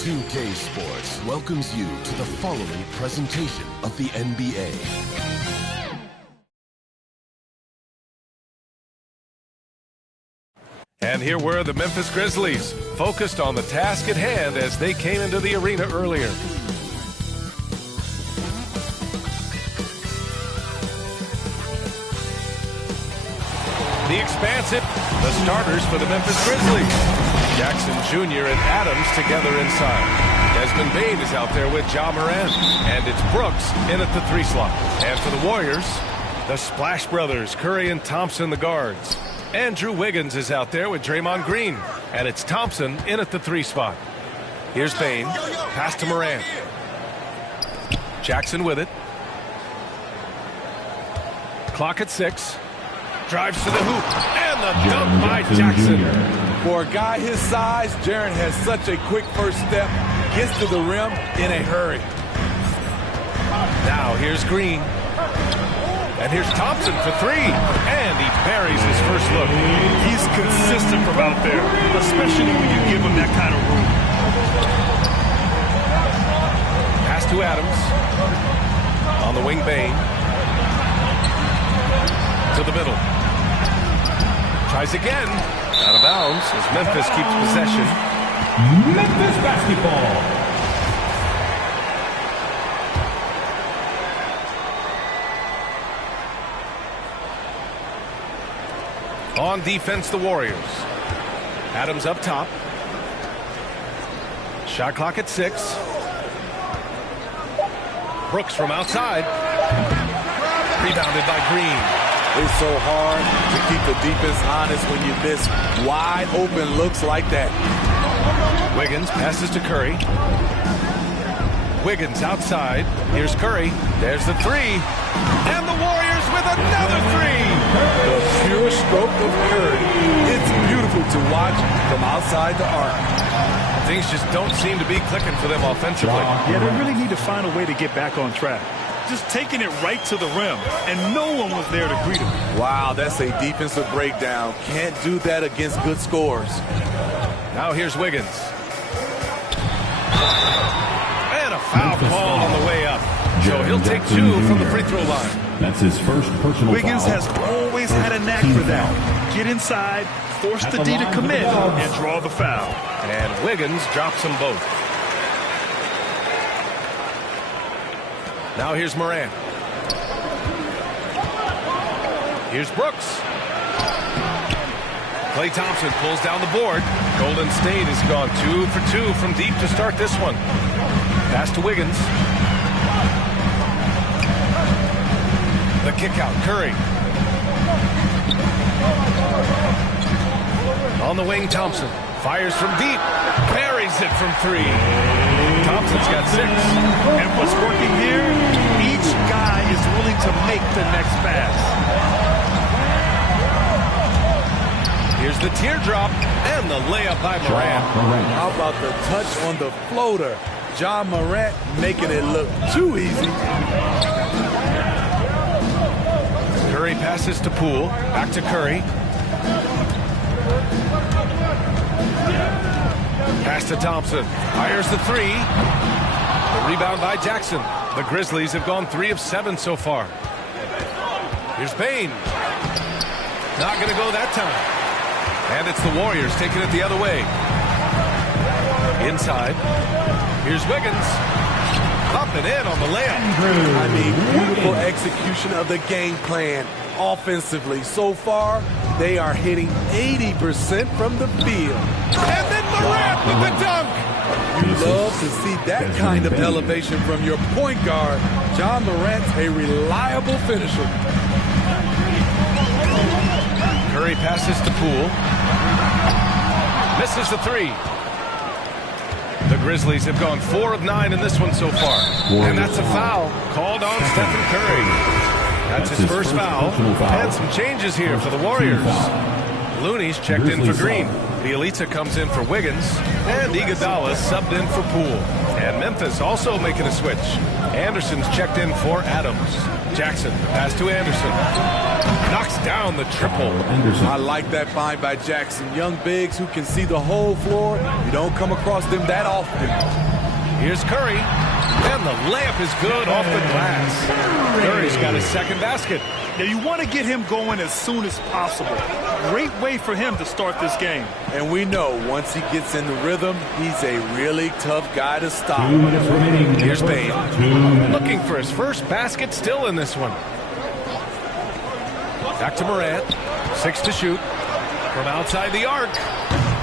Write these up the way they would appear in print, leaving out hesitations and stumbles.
2K Sports welcomes you to the following presentation of the NBA. And here were the Memphis Grizzlies, focused on the task at hand as they came into the arena earlier. The expansive, the starters for the Memphis Grizzlies. Jackson Jr. and Adams together inside. Desmond Bane is out there with Ja Morant. And it's Brooks in at the 3 slot. And for the Warriors, the Splash Brothers, Curry and Thompson, the guards. Andrew Wiggins is out there with Draymond Green. And it's Thompson in at the 3 spot. Here's Bane. Pass to Morant. Jackson with it. Clock at 6. Drives to the hoop. And the dunk by Jackson. For a guy his size, Jaren has such a quick first step. Gets to the rim in a hurry. Now here's Green. And here's Thompson for 3. And he buries his first look. He's consistent from out there, especially when you give him that kind of room. Pass to Adams. On the wing, Bane. To the middle. Tries again. Out of bounds as Memphis keeps possession. Memphis basketball. On defense, the Warriors. Adams up top. Shot clock at 6. Brooks from outside. Rebounded by Green. It's so hard to keep the defense honest when you miss wide open looks like that. Wiggins passes to Curry. Wiggins outside. Here's Curry. There's the 3. And the Warriors with another 3. The pure stroke of Curry. It's beautiful to watch from outside the arc. Things just don't seem to be clicking for them offensively. Yeah, they really need to find a way to get back on track. Just taking it right to the rim, and no one was there to greet him. Wow, that's a defensive breakdown. Can't do that against good scores. Now here's Wiggins. And a foul call on the way up. So he'll take 2 from the free throw line. That's his first personal Wiggins foul. has always had a knack for that. Get inside, force the D to commit, and draw the foul. And Wiggins drops them both. Now here's Morant. Here's Brooks. Klay Thompson pulls down the board. Golden State has gone 2 for 2 from deep to start this one. Pass to Wiggins. The kick out, Curry. On the wing, Thompson. Fires from deep. Buries it from 3. Thompson's got 6. And what's working here, each guy is willing to make the next pass. Here's the teardrop and the layup by Morant. How about the touch on the floater? Ja Morant making it look too easy. Curry passes to Poole. Back to Curry. Pass to Thompson. Fires the 3. The rebound by Jackson. The Grizzlies have gone 3 of 7 so far. Here's Bane. Not going to go that time. And it's the Warriors taking it the other way. Inside. Here's Wiggins. Up and in on the layup. I mean, beautiful execution of the game plan. Offensively, so far, they are hitting 80% from the field. And then Morant with the dunk. You love to see that kind of elevation from your point guard. Ja Morant's a reliable finisher. Curry passes to Poole. Misses the 3. The Grizzlies have gone 4 of 9 in this one so far. And that's a foul called on Stephen Curry. That's his first foul. And some changes here for the Warriors. Looney's checked in for Green. Bielitsa comes in for Wiggins. And Iguodala subbed in for Poole. And Memphis also making a switch. Anderson's checked in for Adams. Jackson, pass to Anderson. Knocks down the triple. I like that find by Jackson. Young bigs who can see the whole floor. You don't come across them that often. Here's Curry. And the layup is good off the glass. Curry's got his second basket. Now you want to get him going as soon as possible. Great way for him to start this game. And we know once he gets in the rhythm, he's a really tough guy to stop. 2 minutes remaining. Here's Bane. 2 minutes. Looking for his first basket still in this one. Back to Morant. 6 to shoot. From outside the arc.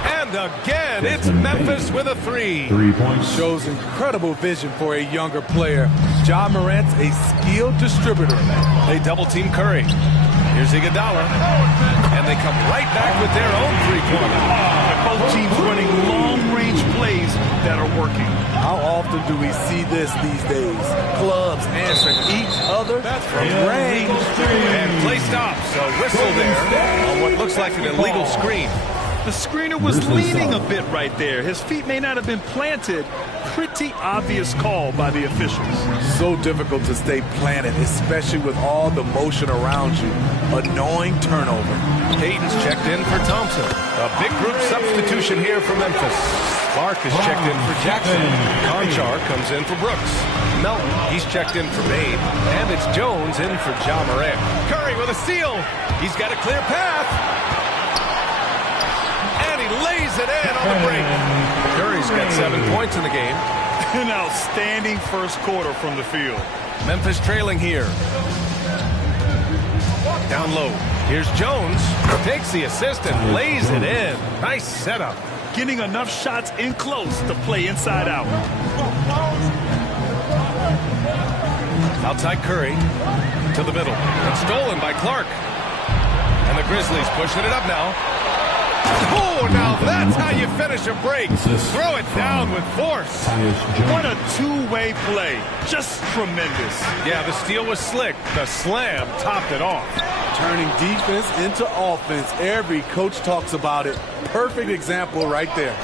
And again, it's Memphis with a 3. 3 points. Shows incredible vision for a younger player. Ja Morant's a skilled distributor. They double-team Curry. Here's Iguodala. And they come right back with their own three-pointer. Both teams running long-range plays that are working. How often do we see this these days? Clubs answering each other from range. And play stops. A whistle there on what looks like an illegal screen. The screener was leaning a bit right there. His feet may not have been planted. Pretty obvious call by the officials. So difficult to stay planted, especially with all the motion around you. Annoying turnover. Payton's checked in for Thompson. A big group substitution here for Memphis. Clark is checked in for Jackson. Conchar comes in for Brooks. Melton, he's checked in for Bane. And it's Jones in for Ja Morant. Curry with a steal. He's got a clear path. Lays it in on the break. Curry's got 7 points in the game. An outstanding first quarter from the field. Memphis trailing here. Down low. Here's Jones. Takes the assist and lays it in. Nice setup. Getting enough shots in close to play inside out. Outside Curry. To the middle. And stolen by Clark. And the Grizzlies pushing it up now. Oh, now that's how you finish a break. Throw it down with force. What a two-way play. Just tremendous. Yeah, the steal was slick. The slam topped it off. Turning defense into offense. Every coach talks about it. Perfect example right there.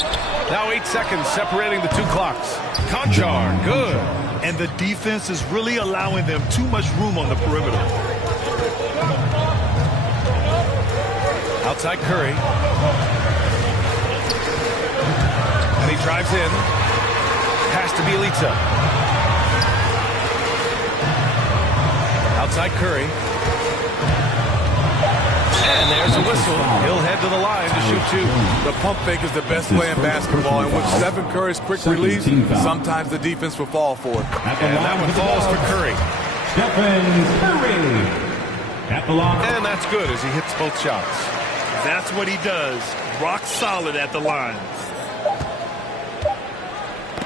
Now 8 seconds separating the two clocks. Conchar, good. And the defense is really allowing them too much room on the perimeter. Outside Curry. And he drives in. Pass to Bielitsa. Outside Curry. And there's a whistle. He'll head to the line to shoot 2. The pump fake is the best play in basketball, and with Stephen Curry's quick release, sometimes the defense will fall for it. And that one falls for Curry. Stephen Curry. At the line. And that's good as he hits both shots. That's what he does. Rock solid at the line.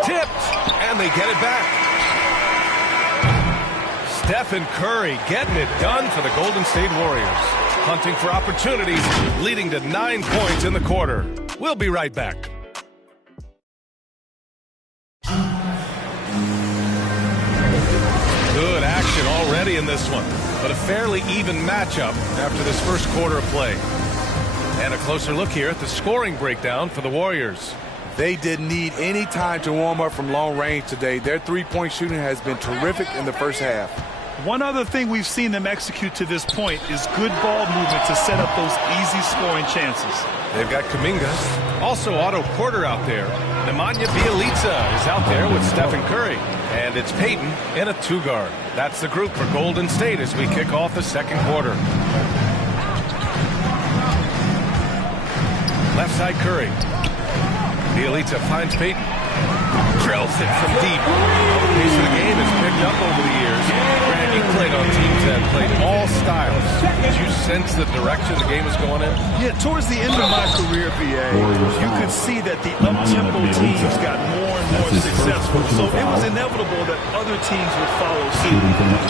Tipped, and they get it back. Stephen Curry getting it done for the Golden State Warriors. Hunting for opportunities, leading to 9 points in the quarter. We'll be right back. Good action already in this one, but a fairly even matchup after this first quarter of play. And a closer look here at the scoring breakdown for the Warriors. They didn't need any time to warm up from long range today. Their three-point shooting has been terrific in the first half. One other thing we've seen them execute to this point is good ball movement to set up those easy scoring chances. They've got Kuminga, also Otto Porter out there. Nemanja Bjelica is out there with Stephen Curry. And it's Payton in a 2-guard. That's the group for Golden State as we kick off the second quarter. Left side Curry. Bjelica finds Payton. Drills it from deep. The pace of the game has picked up over the years. Grant, you played on teams that played all styles. Did you sense the direction the game was going in? Yeah, towards the end of my career, VA, you could see that the up-tempo teams got more and more successful. So it was inevitable that other teams would follow suit.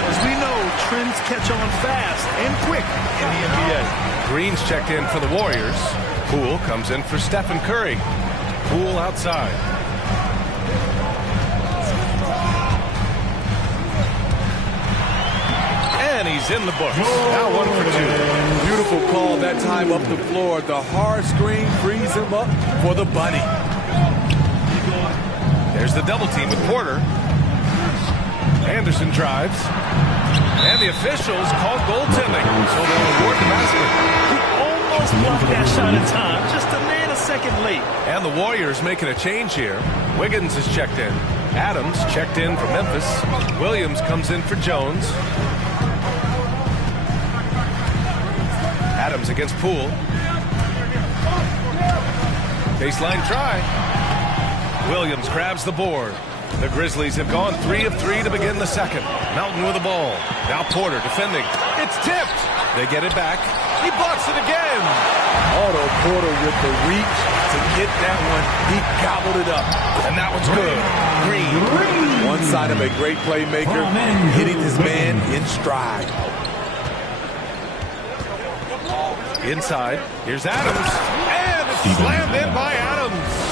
As we know, trends catch on fast and quick in the NBA. Green's checked in for the Warriors. Poole comes in for Stephen Curry. Poole outside. And he's in the books. Now 1 for 2. Beautiful call that time up the floor. The hard screen frees him up for the bunny. There's the double team with Porter. Anderson drives. And the officials call goaltending, so they'll award the basket. He almost blocked that shot in time, just a nanosecond late. And the Warriors making a change here. Wiggins is checked in. Adams checked in for Memphis. Williams comes in for Jones. Adams against Poole. Baseline try. Williams grabs the board. The Grizzlies have gone 3 of 3 to begin the second. Melton with the ball. Now Porter defending. It's tipped. They get it back. He blocks it again. Otto Porter with the reach to get that one. He gobbled it up. And that one's good. Green. One side of a great playmaker, hitting his man in stride. Inside. Here's Adams. And it's slammed in by Adams.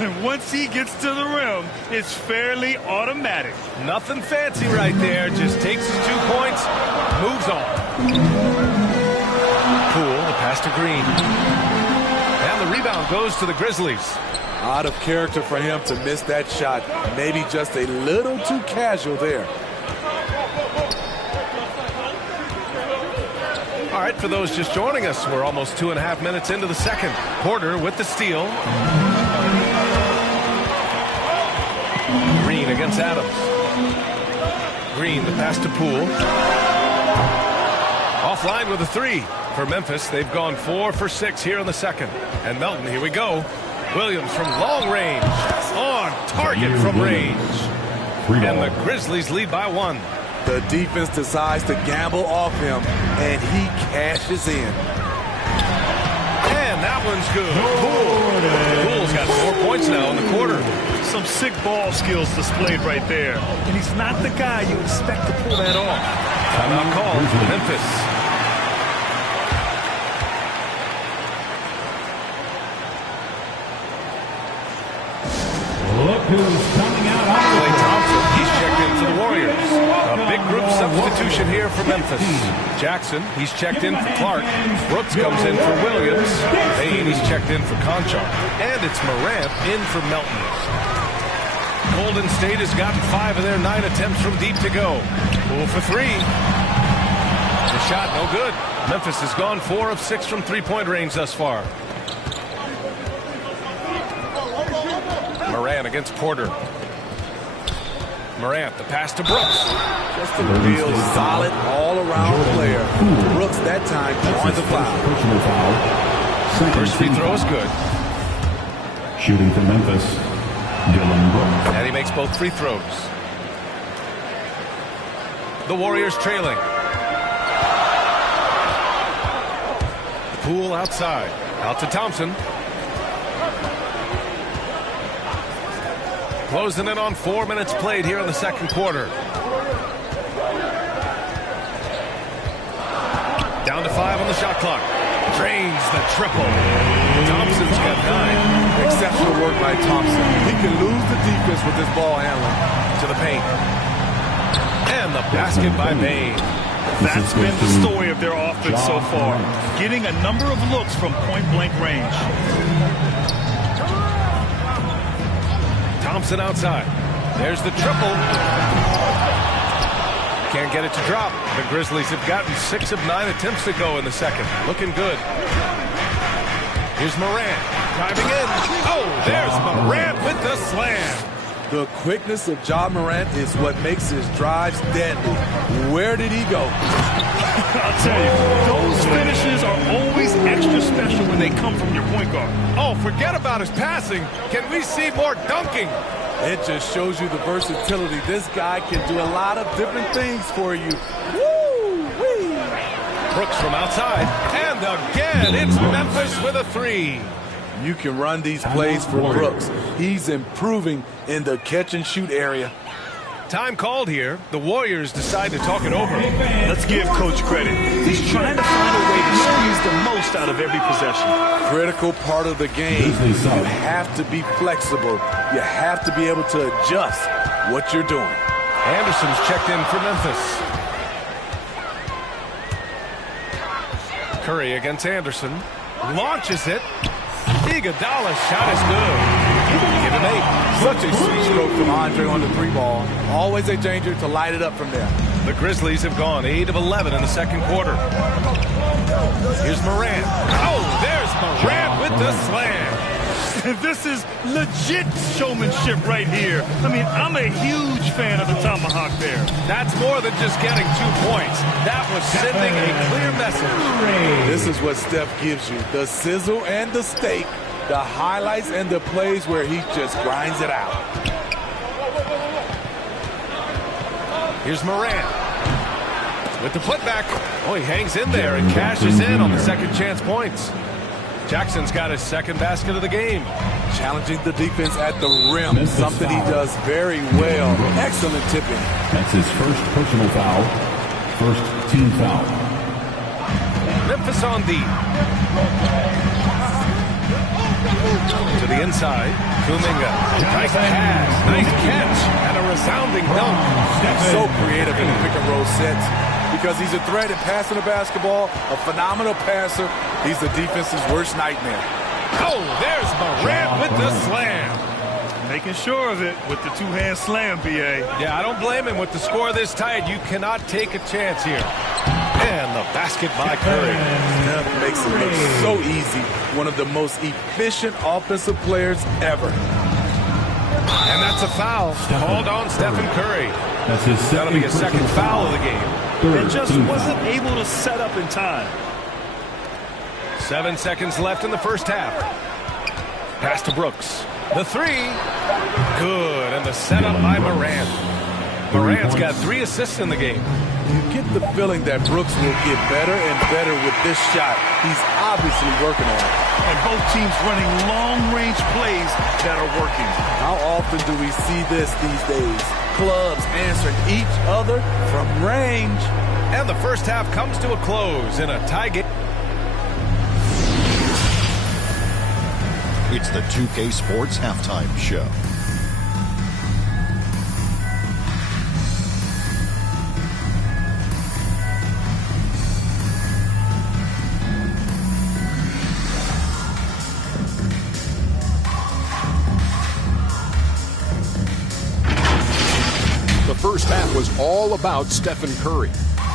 And once he gets to the rim, it's fairly automatic. Nothing fancy right there. Just takes his 2 points, moves on. Poole, the pass to Green. And the rebound goes to the Grizzlies. Out of character for him to miss that shot. Maybe just a little too casual there. All right, for those just joining us, we're almost 2.5 minutes into the second. Porter with the steal. Green against Adams. Green, the pass to Poole. Offline with a 3 for Memphis. They've gone 4 for 6 here in the second. And Melton, here we go. Williams from long range. On target from range. And the Grizzlies lead by 1. The defense decides to gamble off him, and he cashes in. And that one's good. Poole's got 4 points now in the quarter. Some sick ball skills displayed right there. And he's not the guy you expect to pull that off. Timeout called for Memphis. Look who's coming out. Klay Thompson, he's checked in for the Warriors. A big group substitution here for Memphis. Jackson, he's checked in for Clark. Brooks comes in for Williams. Payne, he's checked in for Conchar. And it's Morant in for Melton. Golden State has gotten 5 of their 9 attempts from deep to go. Poole for 3. The shot no good. Memphis has gone 4 of 6 from three-point range thus far. Morant against Porter. Morant, the pass to Brooks. Just a real solid all-around player. Brooks that time drawing the foul. First free throw is good. Shooting for Memphis, Dylan Brooks. And he makes both free throws. The Warriors trailing. Poole outside. Out to Thompson. Closing in on 4 minutes played here in the second quarter. Down to 5 on the shot clock. Drains the triple. Thompson's got 9. Exceptional work by Thompson. He can lose the defense with this ball handling. To the paint. And the basket by Bain. That's been the story of their offense so far. Getting a number of looks from point-blank range. Thompson outside. There's the triple. Can't get it to drop. The Grizzlies have gotten 6 of 9 attempts to go in the second. Looking good. Here's Morant. Driving in. Oh, there's Morant with the slam. The quickness of Ja Morant is what makes his drives deadly. Where did he go? I'll tell you, those finishes are always extra special when they come from your point guard. Oh, forget about his passing. Can we see more dunking? It just shows you the versatility. This guy can do a lot of different things for you. Woo-wee. Brooks from outside. And again, it's Memphis with a 3. You can run these plays for Brooks. He's improving in the catch-and-shoot area. Time called here. The Warriors decide to talk it over. Let's give Coach credit. He's trying to find a way to squeeze the most out of every possession. Critical part of the game. You have to be flexible. You have to be able to adjust what you're doing. Anderson's checked in for Memphis. Curry against Anderson. Launches it. Iguodala's shot is good. Give him 8. Such a sweet stroke from Andre on the 3-ball. Always a danger to light it up from there. The Grizzlies have gone 8 of 11 in the second quarter. Here's Miranda. Oh, there's Miranda with the slam. This is legit showmanship right here. I mean, I'm a huge fan of the tomahawk there. That's more than just getting 2 points. That was sending a clear message. This is what Steph gives you. The sizzle and the steak, the highlights and the plays where he just grinds it out. Here's Miranda with the putback. Oh, he hangs in there and cashes in on the second chance points. Jackson's got his second basket of the game. Challenging the defense at the rim, something he does very well. Excellent tipping. That's his first personal foul. First team foul. Memphis on D. To the inside. Kuminga. Nice pass. Nice catch. And a resounding dunk. So creative in the pick and roll sets. Because he's a threat in passing the basketball, a phenomenal passer. He's the defense's worst nightmare. Oh, there's Morant with the slam. Making sure of it with the two-hand slam, BA. Yeah, I don't blame him with the score this tight. You cannot take a chance here. And the basket by Curry. Steph makes it look so easy. One of the most efficient offensive players ever. And that's a foul called on Stephen Curry. That's his That'll be a second foul of the game. It just wasn't able to set up in time. 7 seconds left in the first half. Pass to Brooks. The 3. Good. And the setup by Morant. Morant's got 3 assists in the game. You get the feeling that Brooks will get better and better with this shot. He's obviously working on it. And both teams running long-range plays that are working. How often do we see this these days? Clubs answering each other from range. And the first half comes to a close in a tie game. It's the 2K Sports Halftime Show. The first half was all about Stephen Curry.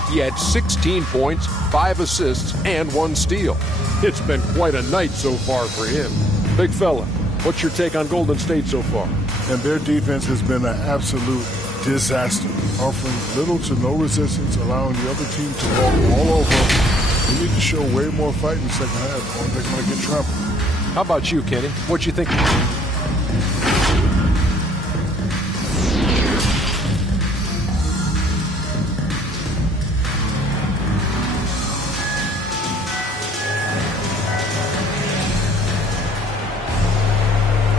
He had 16 points, 5 assists, and 1 steal. It's been quite a night so far for him. Big fella, what's your take on Golden State so far? And their defense has been an absolute disaster, offering little to no resistance, allowing the other team to walk all over them. They need to show way more fight in the second half, or they're going to get trampled. How about you, Kenny? What you think?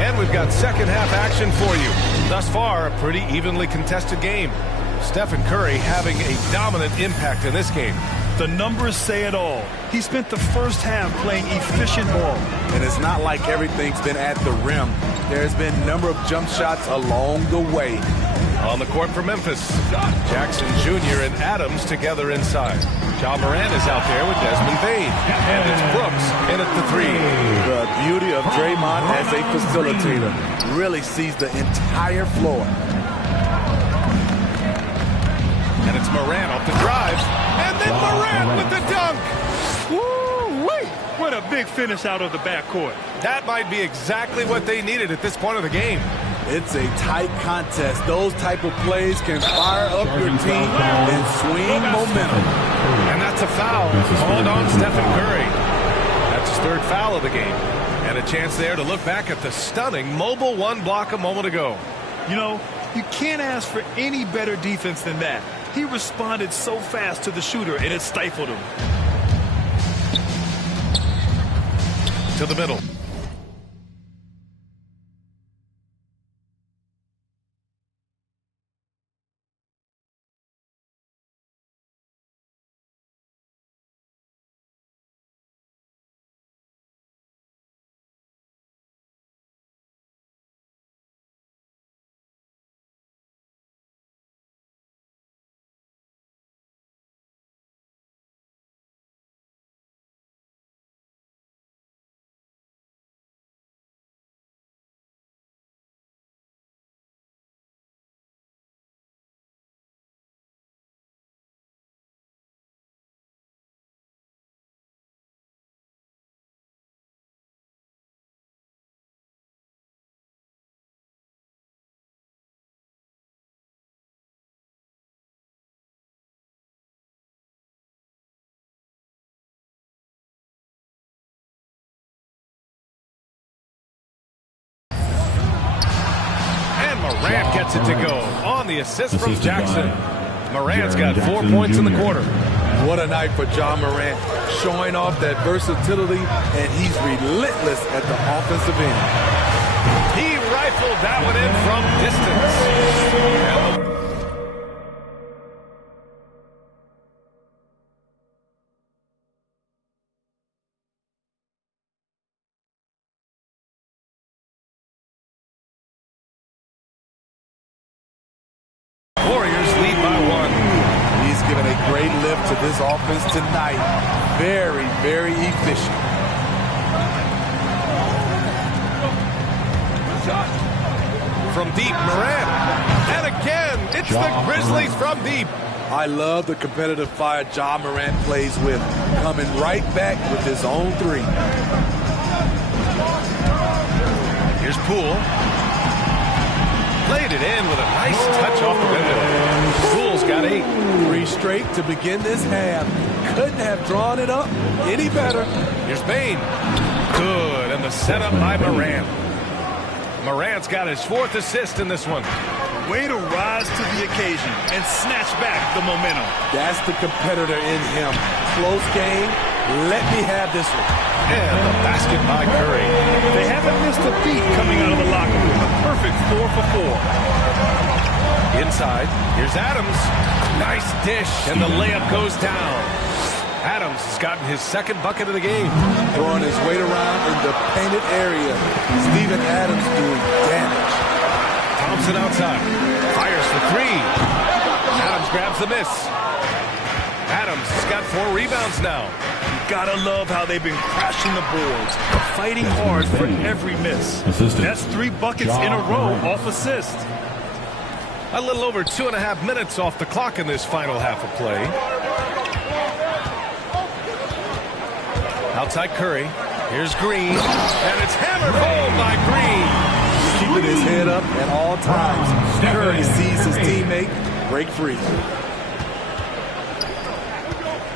And we've got second half action for you. Thus far, a pretty evenly contested game. Stephen Curry having a dominant impact in this game. The numbers say it all. He spent the first half playing efficient ball. And it's not like everything's been at the rim. There's been a number of jump shots along the way. On the court for Memphis, Jackson Jr. and Adams together inside. Ja Morant is out there with Desmond Bane. And it's Brooks in at the 3. The beauty of Draymond as a facilitator really sees the entire floor. And it's Morant off the drive. And then Morant with the dunk. Woo-wee! What a big finish out of the backcourt. That might be exactly what they needed at this point of the game. It's a tight contest. Those type of plays can fire up your team and swing momentum. And that's a foul called on Stephen Curry. That's his 3rd foul of the game. And a chance there to look back at the stunning mobile 1 block a moment ago. You know, you can't ask for any better defense than that. He responded so fast to the shooter, and it stifled him. To the middle. gets it to go on the assist from Assisted Jackson. by Morant's got Jackson 4 points in the Jr. quarter. What a night for Morant, showing off that versatility, and he's relentless at the offensive end. He rifled that one in from distance. Warriors lead by 1. He's given a great lift to this offense tonight. Very, very efficient. From deep, Miranda. And again, it's the Grizzlies from deep. I love the competitive fire Morant plays with, coming right back with his own 3. Here's Poole. Played it in with a nice touch off the window. Poole's got 8. 3 straight to begin this half. Couldn't have drawn it up any better. Here's Bane. Good, and the setup by Miranda. Morant's got his 4th assist in this one. Way to rise to the occasion and snatch back the momentum. That's the competitor in him. Close game. Let me have this one. And the basket by Curry. They haven't missed a beat coming out of the locker room. A perfect 4 for 4. Inside, here's Adams. Nice dish, and the layup goes down. Adams has gotten his 2nd bucket of the game. Throwing his weight around in the painted area. Steven Adams doing damage. Thompson outside. Fires for 3. Adams grabs the miss. Adams has got 4 rebounds now. Gotta love how they've been crashing the boards, fighting hard for every miss. That's 3 buckets in a row off assist. A little over 2.5 minutes off the clock in this final half of play. Outside Curry. Here's Green. And it's hammered home by Green. Keeping his head up at all times. Curry sees his teammate break free.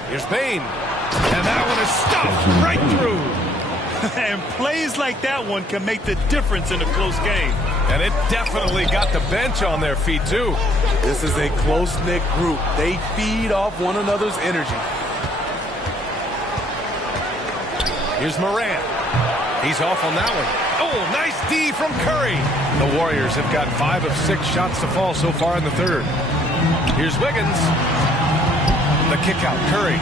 Here's Bane. And that one is stopped right through. And plays like that one can make the difference in a close game. And it definitely got the bench on their feet, too. This is a close-knit group. They feed off one another's energy. Here's Morant. He's off on that one. Oh, nice D from Curry. The Warriors have got 5 of 6 shots to fall so far in the 3rd. Here's Wiggins. The kick out, Curry.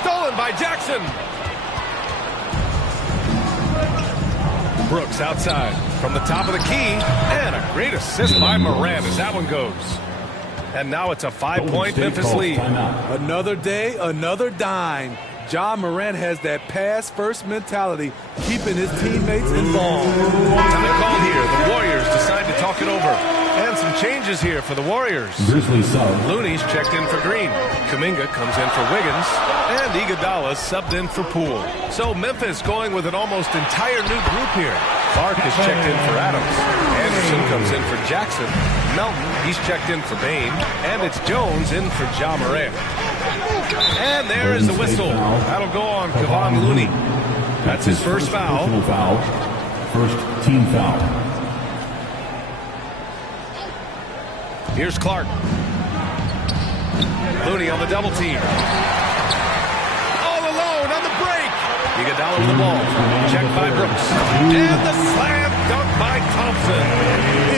Stolen by Jackson. Brooks outside from the top of the key. And a great assist by Miranda as that one goes. And now it's a 5-point Memphis lead. Another day, another dime. Morant has that pass-first mentality, keeping his teammates involved. Time called here. The Warriors decide to talk it over. And some changes here for the Warriors. Looney's checked in for Green. Kuminga comes in for Wiggins. And Iguodala subbed in for Poole. So Memphis going with an almost entire new group here. Clark is checked in for Adams. Anderson comes in for Jackson. Melton, he's checked in for Bane. And it's Jones in for Morant. And there is the whistle. That'll go on Kevon Looney. That's his first foul. First team foul. Here's Clark. Looney on the double team. All alone on the break. Iguodala with the ball. Checked by Brooks. And the slam dunk by Thompson.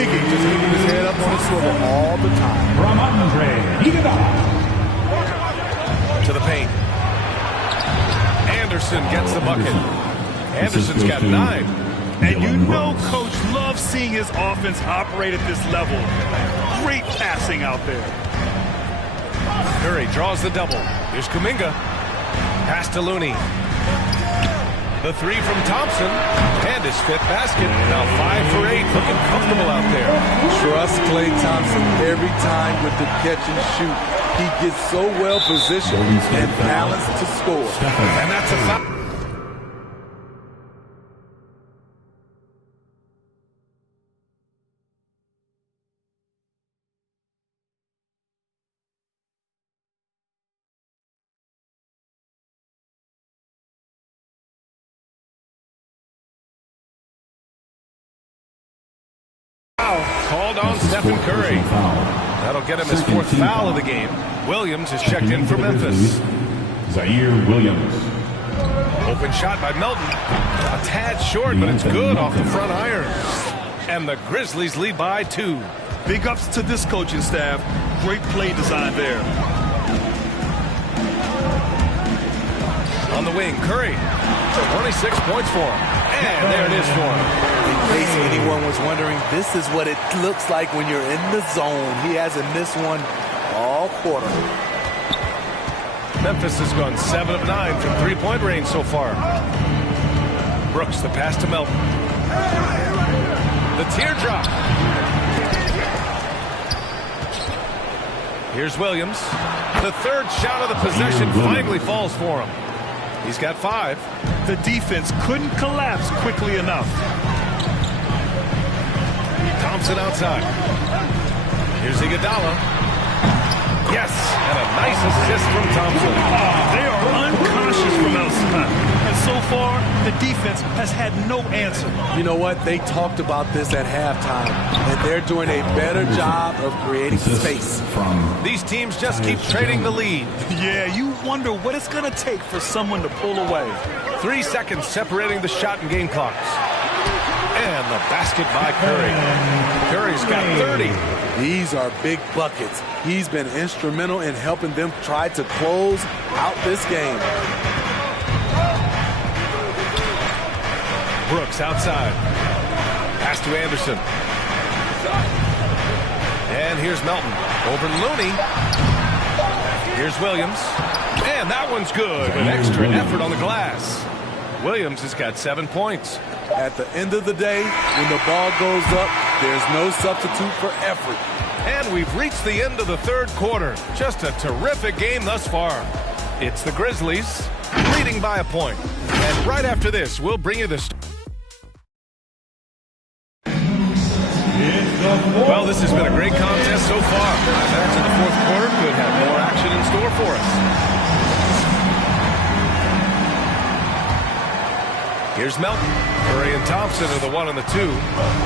Iggy just keeping his head up on his swivel all the time. To the paint. Anderson gets the bucket. Anderson's got 9. And you know Coach loves seeing his offense operate at this level. Great passing out there. Curry draws the double. Here's Kuminga. Pass to Looney. The 3 from Thompson. And his 5th basket. Now 5 for 8. Looking comfortable out there. Trust Klay Thompson every time with the catch and shoot. He gets so well positioned and balanced to score. And that's a foul. called on Stephen Curry. That'll get him his fourth foul of the game. Williams is checked in for Memphis. Zaire Williams. Open shot by Melton. A tad short, but it's good off the front iron. And the Grizzlies lead by 2. Big ups to this coaching staff. Great play design there. On the wing, Curry. 26 points for him. And there it is for him. In case anyone was wondering, this is what it looks like when you're in the zone. He hasn't missed one all quarter. Memphis has gone 7 of 9 from three-point range so far. Brooks, the pass to Melton. The teardrop. Here's Williams. The third shot of the possession finally falls for him. He's got 5. The defense couldn't collapse quickly enough. Thompson outside. Here's Iguodala. Yes, and a nice assist from Thompson. They are unconscious from outside. And so far, the defense has had no answer. You know what? They talked about this at halftime, and they're doing a better job of creating space. These teams just keep trading the lead. Yeah, you wonder what it's going to take for someone to pull away. 3 seconds separating the shot and game clocks. And the basket by Curry. Curry's got 30. These are big buckets. He's been instrumental in helping them try to close out this game. Brooks outside. Pass to Anderson. And here's Melton. Over Looney. Here's Williams. And that one's good with extra effort on the glass. Williams has got 7 points. At the end of the day, when the ball goes up, there's no substitute for effort. And we've reached the end of the third quarter. Just a terrific game thus far. It's the Grizzlies leading by a point. And right after this, we'll bring you the... Well, this has been a great contest so far. Back to the fourth quarter could have more action in store for us. Here's Melton. Curry and Thompson are the 1 and the 2.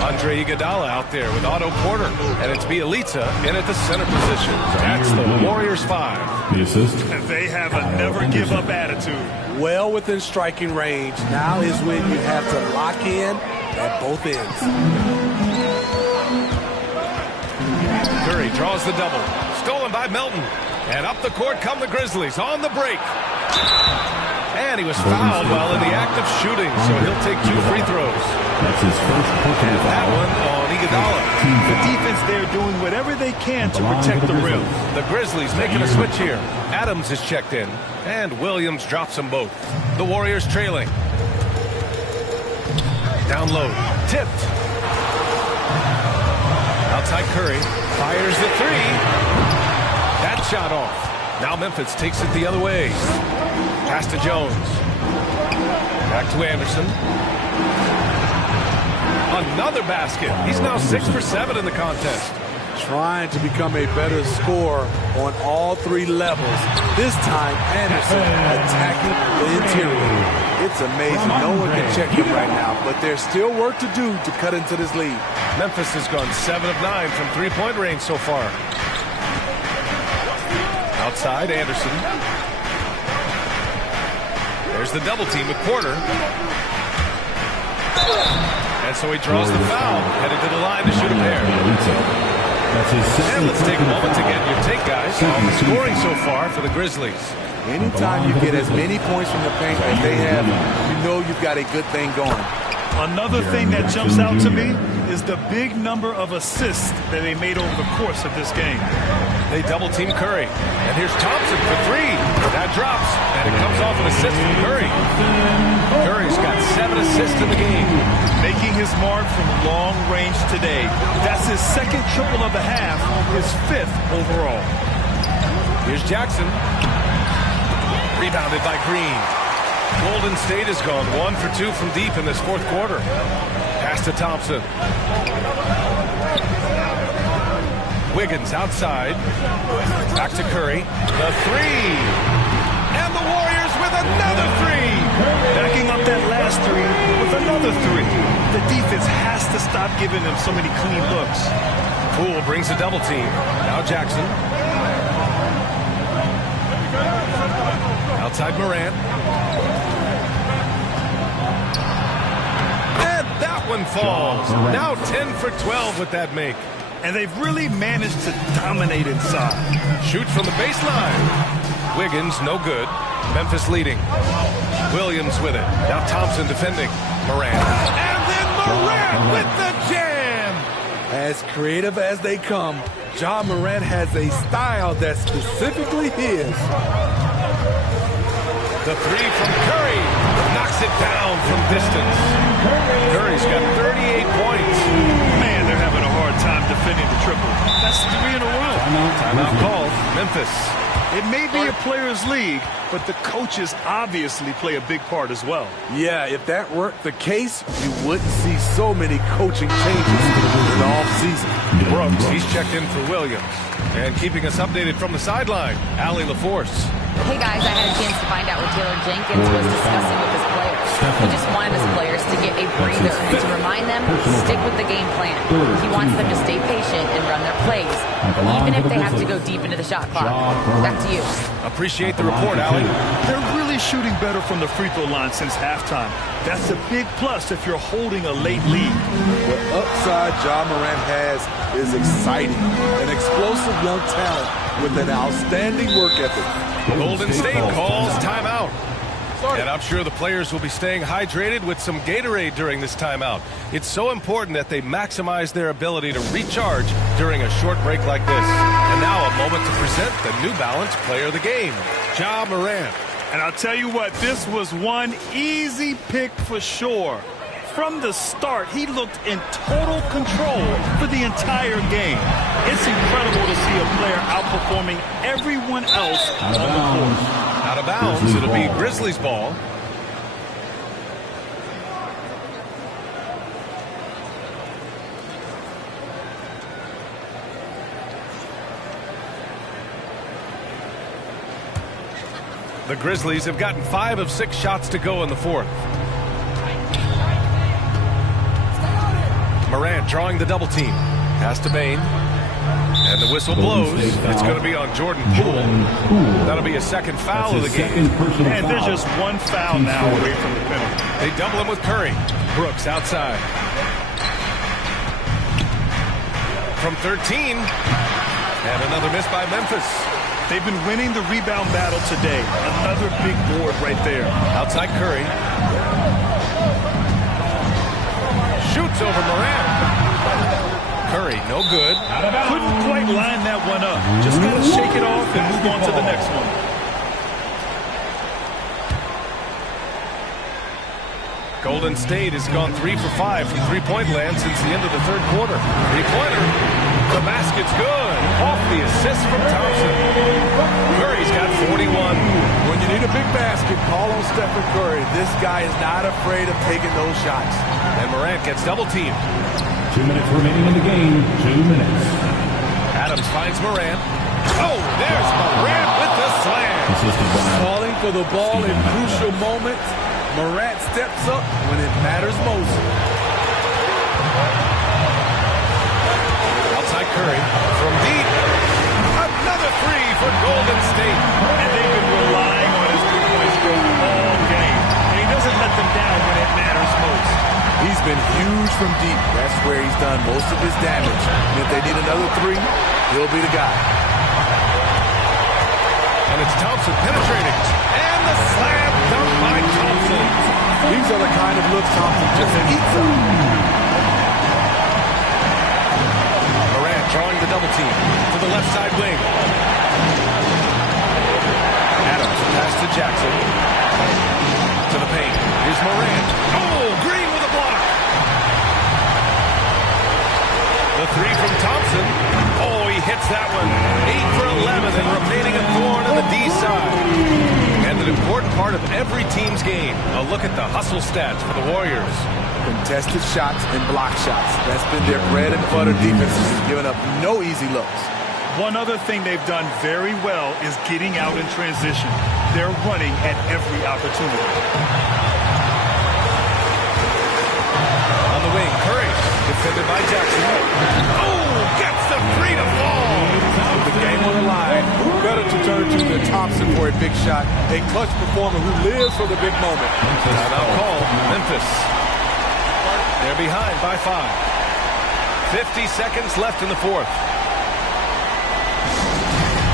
Andre Iguodala out there with Otto Porter. And it's Bielitsa in at the center position. That's the Warriors 5. The assist. They have a never-give-up attitude. Well within striking range. Now is when you have to lock in at both ends. Curry draws the double. Stolen by Melton. And up the court come the Grizzlies on the break. And he was fouled while in the act of shooting, so he'll take 2 free throws. That's his first personal foul. That one on Iguodala. The defense there doing whatever they can to protect the rim. The Grizzlies making a switch here. Adams is checked in, and Williams drops them both. The Warriors trailing. Down low. Tipped. Outside Curry. Fires the 3. That shot off. Now Memphis takes it the other way. Pass to Jones. Back to Anderson. Another basket. He's now 6 for 7 in the contest. Trying to become a better scorer on all 3 levels. This time, Anderson attacking the interior. It's amazing. No one can check him right now, but there's still work to do to cut into this lead. Memphis has gone 7 of 9 from three-point range so far. Outside, Anderson. There's the double team with Porter. And so he draws the foul, headed to the line to shoot a pair. And let's take a moment to get your take, guys, on the scoring so far for the Grizzlies. Anytime you get as many points from the paint as they have, you know you've got a good thing going. Another thing that jumps out to me is the big number of assists that they made over the course of this game. They double-team Curry. And here's Thompson for 3. That drops, and it comes off an assist from Curry. Curry's got 7 assists in the game. Making his mark from long range today. That's his second triple of the half, his 5th overall. Here's Jackson. Rebounded by Green. Golden State has gone 1 for 2 from deep in this fourth quarter. Pass to Thompson. Wiggins outside. Back to Curry. The 3. And the Warriors with another 3. Backing up that last 3 with another 3. The defense has to stop giving them so many clean looks. Poole brings a double team. Now Jackson. Outside Morant. And that one falls. Now 10 for 12 with that make. And they've really managed to dominate inside. Shoots from the baseline. Wiggins, no good. Memphis leading. Williams with it. Now Thompson defending. Morant. And then Morant with the jam. As creative as they come, Ja Morant has a style that's specifically his. The three from Curry knocks it down from distance. Curry's got 38 points. Man, they're having a hard time defending the triple. That's 3 in a row. Timeout called. Memphis. It may be a players' league, but the coaches obviously play a big part as well. Yeah, if that weren't the case, you wouldn't see so many coaching changes in the offseason. Brooks, he's checked in for Williams. And keeping us updated from the sideline, Allie LaForce. Hey guys, I had a chance to find out what Taylor Jenkins was discussing with his players. He just wanted his players to get a breather and to remind them to stick with the game plan. He wants them to stay patient and run their plays, even if they have to go deep into the shot clock. Back to you. Appreciate the report, Allie. They're really shooting better from the free throw line since halftime. That's a big plus if you're holding a late lead. The upside Ja Morant has is exciting. An explosive young talent with an outstanding work ethic. Golden State calls timeout. And I'm sure the players will be staying hydrated with some Gatorade during this timeout. It's so important that they maximize their ability to recharge during a short break like this. And now a moment to present the New Balance Player of the Game, Ja Morant. And I'll tell you what, this was one easy pick for sure. From the start, he looked in total control for the entire game. It's incredible to see a player outperforming everyone else on the court. Out of bounds, it'll be Grizzlies ball. The Grizzlies have gotten 5 of 6 shots to go in the fourth. Morant drawing the double team. Pass to Bane. And the whistle blows. It's going to be on Jordan Poole. That'll be a second foul of the game. And there's just one foul now away from the penalty. They double him with Curry. Brooks outside. From 13. And another miss by Memphis. They've been winning the rebound battle today. Another big board right there. Outside Curry. Shoots over Morant. Curry, no good. Couldn't quite line that one up. Just got to shake it off and move on to the next one. Golden State has gone 3 for 5 from three-point land since the end of the third quarter. Three-pointer. The basket's good. Off the assist from Thompson. Curry's got 41. When you need a big basket, call on Stephen Curry. This guy is not afraid of taking those shots. And Morant gets double-teamed. 2 minutes remaining in the game. 2 minutes. Adams finds Morant. Oh, there's Morant with the slam. Calling for the ball in crucial moments. Morant steps up when it matters most. Outside Curry from deep. Another three for Golden State. And they've been relying on his three-point stroke all game. And he doesn't let them down when it matters most. He's been huge from deep. That's where he's done most of his damage. And if they need another three, he'll be the guy. And it's Thompson penetrating. And the slam dunk by Thompson. These are the kind of looks Thompson just eats up. Morant drawing the double team to the left side wing. Adams pass to Jackson. To the paint. Here's Morant. Oh, Green with a block. The three from Thompson. Oh, he hits that one. 8 for 11 and remaining a thorn on the D side. And an important part of every team's game. A look at the hustle stats for the Warriors. Contested shots and block shots. That's been their bread and butter defenses, giving up no easy looks. One other thing they've done very well is getting out in transition. They're running at every opportunity. On the for a big shot. A clutch performer who lives for the big moment. Timeout call, Memphis. They're behind by 5. 50 seconds left in the fourth.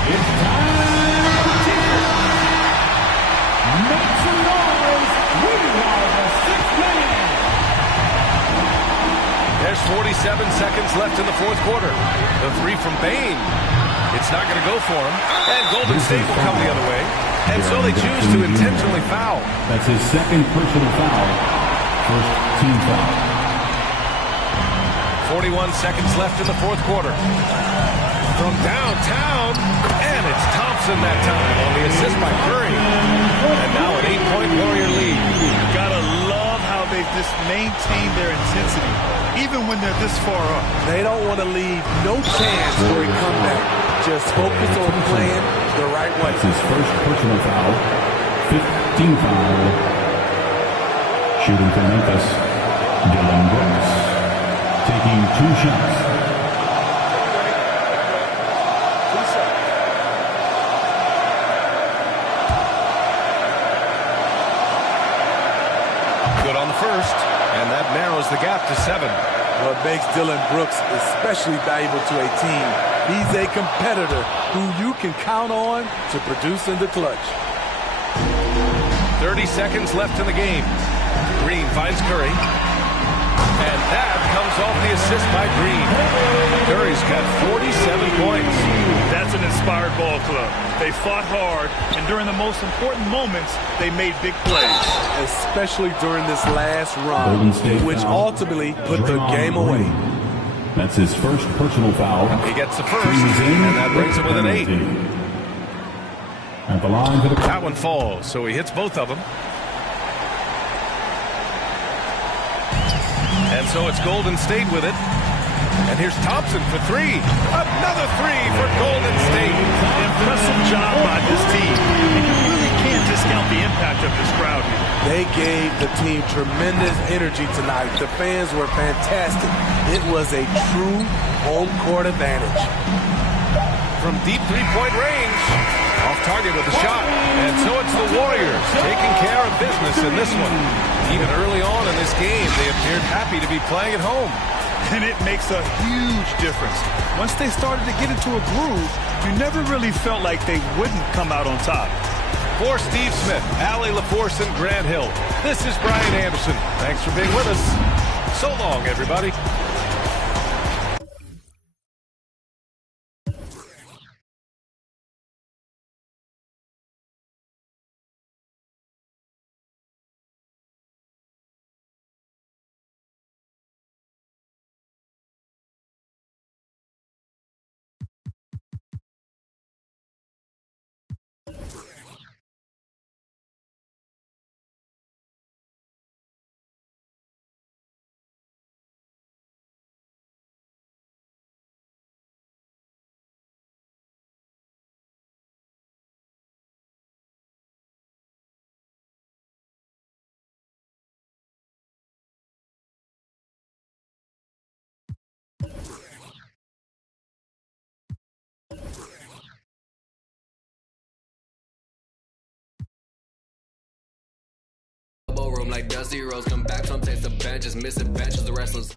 It's time. Make some noise. We are the sixth man. There's 47 seconds left in the fourth quarter. The three from Bain. It's not going to go for him. And Golden State will come the other way. And so they choose to intentionally foul. That's his second personal foul. First team foul. 41 seconds left in the fourth quarter. From downtown, and it's Thompson that time on the assist by Curry. And now an 8-point Warrior lead. Gotta love how they've just maintained their intensity, even when they're this far up. They don't want to leave no chance for a comeback. Just focus on playing the right way. That's his first personal foul. 15 foul. Shooting for Memphis, Dillon Brooks. Taking 2 shots. Good on the first, and that narrows the gap to 7. What makes Dillon Brooks especially valuable to a team, he's a competitor who you can count on to produce in the clutch. 30 seconds left in the game. Green finds Curry. And that comes off the assist by Green. Curry's got 47 points. That's an inspired ball club. They fought hard, and during the most important moments, they made big plays. Especially during this last run, which ultimately put the game away. That's his first personal foul. He gets the first, and that brings him with an 8. At the line for the... That one falls, so he hits both of them. And so it's Golden State with it. And here's Thompson for 3. Another 3 for Golden State. Impressive job by this team. And you really can't discount the impact of this crowd here. They gave the team tremendous energy tonight. The fans were fantastic. It was a true home court advantage. From deep three-point range. Off target with a shot. And so it's the Warriors taking care of business in this one. Even early on in this game, they appeared happy to be playing at home. And it makes a huge difference. Once they started to get into a groove, you never really felt like they wouldn't come out on top. For Steve Smith, Allie LaForce, and Grant Hill, this is Brian Anderson. Thanks for being with us. So long, everybody. Room like Dusty Rose, come back, some taste the benches, missing benches, the wrestlers.